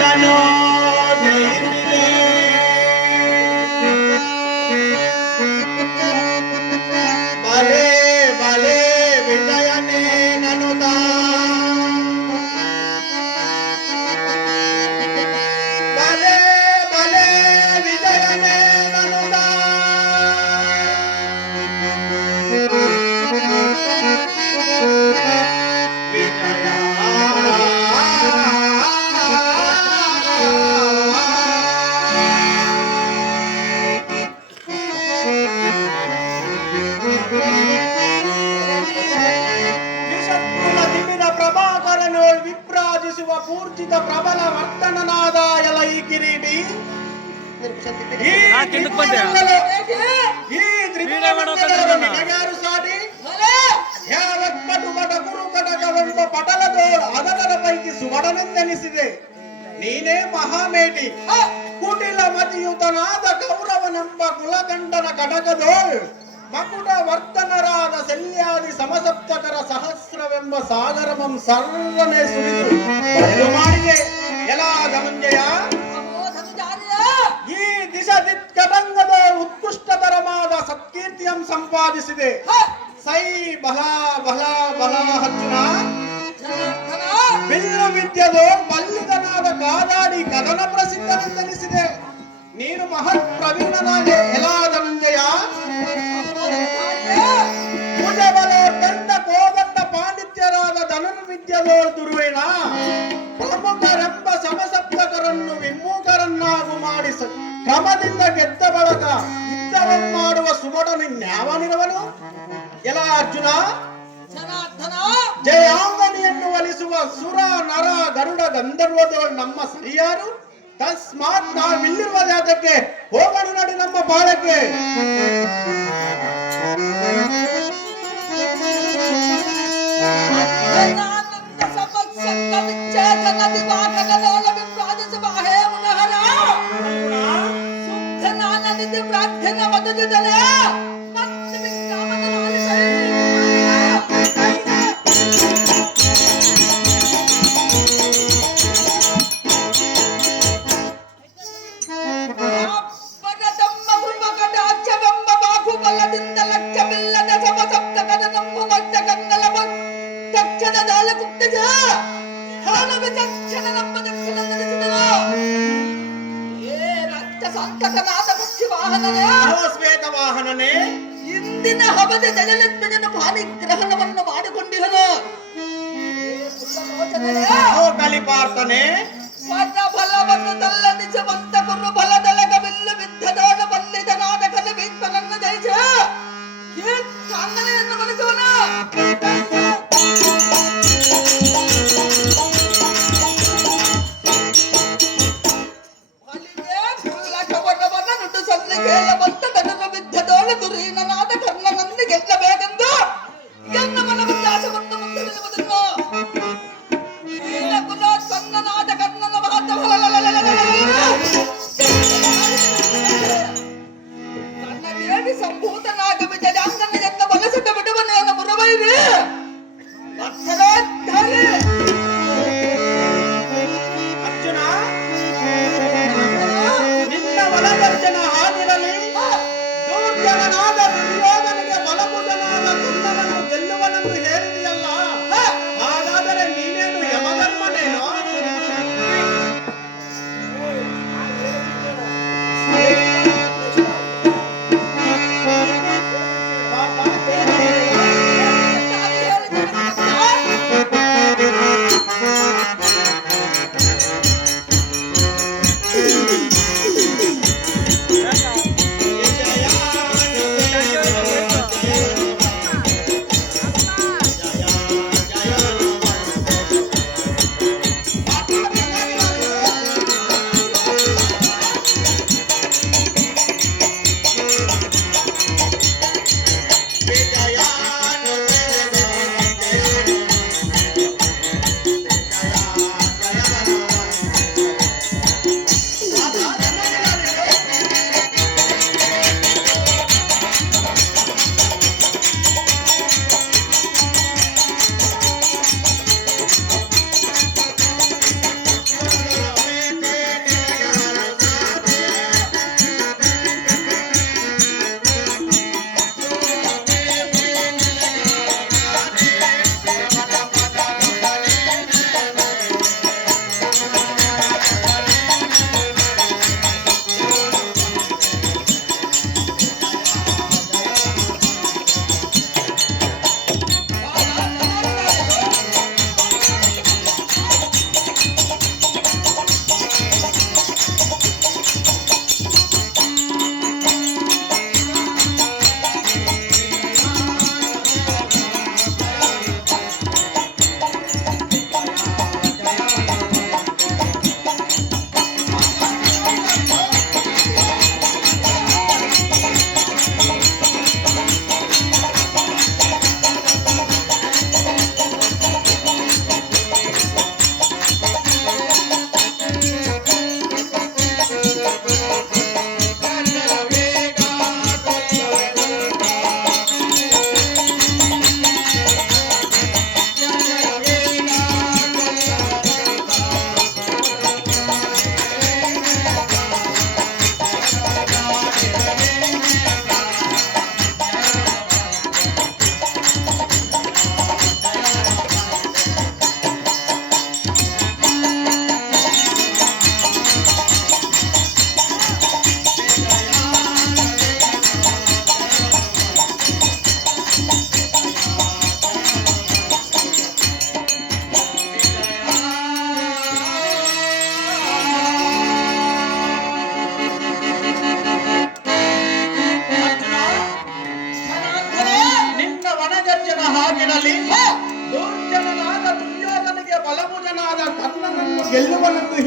ಮನನೋ ಜಯಿಸಿದೆ. ಬಲೆ ಬಲೆ ವಿಜಯನೇ ನನುತ ಬಲೆ ಬಲೆ ವಿಜಯನೇ ನನುತ ವಿಜಯ ವಿಷತ್ಕುಲ ತಿಮಿರ ಪ್ರಭಾಕರನು ವಿಭ್ರಾಜಿಸುವ ಪೂರ್ಜಿತ ಪ್ರಬಲ ವರ್ತನನಾದ ಎಲೈ ಕಿರೀಟಿ. ಈ ತ್ರಿಪುರಮಂಡಲರು ಸಾಟಿ ಯಾವತ್ಪಟು ಕಟ ಗುರು ಕಟಕವೆಂಬ ಪಟಲದೋಳು ಅದರ ಪೈಕಿ ಸುವಡನೆಂದೆನಿಸಿದೆ. ನೀನೇ ಮಹಾಮೇಟಿ ಕುಟಿಲ ಮತಿಯುತನಾದ ಕೌರವನೆಂಬ ಕುಲಕಂಠನ ಕಟಕದೋಳು ಮಕುಟ ವರ್ತನರಾದ ಶಲ್ಯಾದಿ ಸಮಸಪ್ತಕರ ಸಹಸ್ರವೆಂಬ ಸಾಗರಮಂ ಸರ್ವನೆ ಸುರಿದು ಬಯಲು ಮಾಡಿದೆ. ಎಲ್ಲ ಗಮಂಜಯ ಈ ದಿಶದಿತ್ಕಟಂಗದ ಉತ್ಕೃಷ್ಟತರವಾದ ಸತ್ಕೀರ್ತಿಯಂ ಸಂಪಾದಿಸಿದೆ. ಸೈ ಬಲ ಬಲ ಬಲ ಅರ್ಜುನ ಬಿಲ್ಲು ವಿದ್ಯೆದು ಮಲ್ಲಿಗನಾದ ಕಾದಾಡಿ ಕದನ ಪ್ರಸಿದ್ಧನೆಂದೆನಿಸಿದೆ. ನೀನು ಮಹತ್ ಪ್ರವೀಣನಾದೆ. ಎಲಾದ ಮಂಜಯ ಭುಜಬಲ ದಂಡ ಕೋದಂಡ ಪಾಂಡಿತ್ಯರಾದ ಧನುರ್ವಿದ್ಯೆದೋ ದುರ್ವೇಣ ಪ್ರಮುಖರೆಂಬ ಸಮಸಪ್ತಕರನ್ನು ವಿಮುಖರನ್ನಾಗು ಮಾಡಿಸ ಕ್ರಮದಿಂದ ಗೆದ್ದ ಬಳಕ ಯುದ್ಧವನ್ನಾಡುವ ಸುಮಡನಿನ್ಯಾವನಿರುವನು. ಎಲ ಅರ್ಜುನ ಜಯಾಂಗನಿಯನ್ನು ಒಲಿಸುವ ಸುರ ನರ ಗರುಡ ಗಂಧರ್ವದೋಳು ನಮ್ಮ ಸರಿಯಾರು. ತಸ್ಮಾತ್ ನಾವಿಲ್ಲಿರುವ ಜಾತಕ್ಕೆ ಹೋಗೋಣ ನಡಿ ನಮ್ಮ ಬಾಳಕ್ಕೆ. ಶ್ವೇತವಾಹನನೇ ಇಂದಿನ ಹಬದ ಜಗಲತ್ಮಜನ ಪಾಣಿಗ್ರಹಣವನ್ನು ಮಾಡಿಕೊಂಡಿರನು. ಕಲಿಪಾರ್ಥನೆ ಫಲವನ್ನು ತಲ್ಲನಿಸುವಂತ ಕುರು ಫಲದೊಳಗ ಬಿಲ್ಲು ಬಿದ್ದದೋಡ ಬಲ್ಲಿದನಾದ ಕಲಿಬೀತ್ಮನನ್ನು ಜಯಿಸ ಕಾಂಗನೆಯನ್ನು ಮನಸೋಣ. ಗೆಲ್ಲಬೇಕೆಂದು ಎನ್ನ ಮನ ಉಲ್ಲಾಸವನ್ನು ಮುಂದುವರಿಯುವುದನ್ನು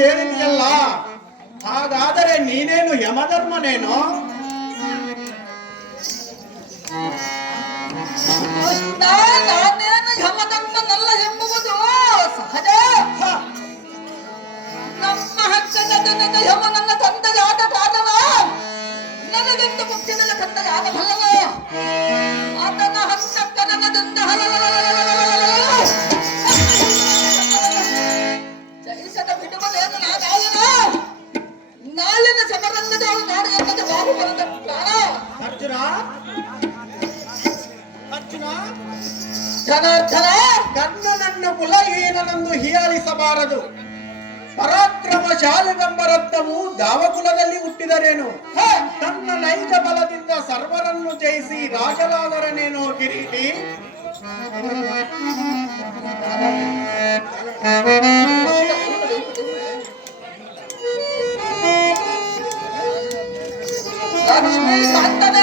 ಹೇಳಿದೆಯಲ್ಲ, ಹಾಗಾದರೆ ನೀನೇನು ಯಮಧರ್ಮನೇನು? ನಾನೇನು ಯಮಧರ್ಮನಲ್ಲ ಎಂಬುವುದು ಸಹಜ. ನಮ್ಮ ಹಕ್ಕದ ಜನದ ಯಮ ನನ್ನ ತಂದೆಯಾದ ಕಾರಣ ನನಗೆಂದು ಮುಖ್ಯದ ತಂದೆಯಾಗಬಲ್ಲವ. ಆತನ ಹಕ್ಕದನದಿಂದ ಜಯಿಸದ ಬಿಡುವನೇನು ನಾಗಾಯನ. ನಾಳಿನ ಸಮರಂಗದವಳು ನಾಡು ಎಂಬುದು ಬಾಬು ಬರದ ಪ್ರಾಣ. ಅರ್ಜುನ ಅರ್ಜುನ, ಧನಾರ್ಧನ ಕರ್ಣನನ್ನು ಕುಲಹೀನನೆಂದು ಹೀಯಾಳಿಸಬಾರದು. ಪರಾಕ್ರಮಶಾಲಿಗಂಬ ರತ್ನವು ದಾವಕುಲದಲ್ಲಿ ಹುಟ್ಟಿದರೇನು? ತನ್ನ ನೈಜ ಬಲದಿಂದ ಸರ್ವರನ್ನು ಜಯಿಸಿ ರಾಜಲಾದರನೇನೋ ಕಿರೀಟಿ. ಲಕ್ಷ್ಮೀ ಕಾಂತನ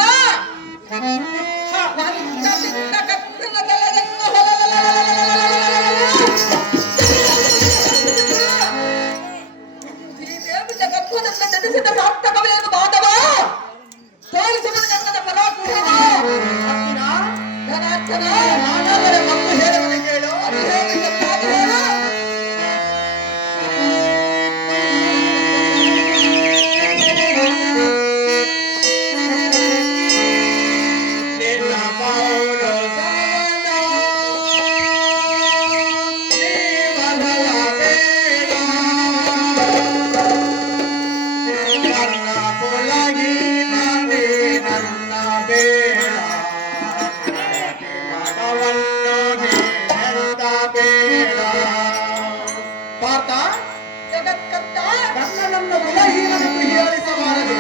ಜನಿಸಿದ ಸಾರ್ಥಕವೇನು ಮಾಧವ? ತೋರಿಸುವುದು ನನ್ನದ ಪರಾಕ್ರಮ. ಧನಾರ್ಧನ ನಾನಾದರೆ ಮತ್ತು ಹೇಳುವನು ಕೇಳು. ಅದು ಹೇಗೆ ಸತ್ಯಾಗಿ ಹೇಳು. ನಿನ್ನ ಪೌರಸವನ ಜೀವನದ ಬೇಡ, ನನ್ನ ಕುಲಹೀನನೇ ನನ್ನ ಬೇಡ, ಮನವನ್ನು ನೀನೆಂದ ಬೇಡ. ಪಾರ್ಥ, ಜಗತ್ಕರ್ತ ಕರ್ಣನನ್ನು ಕುಲಹೀನನೆಂದು ಹೀಯಾಳಿಸಬಾರದು.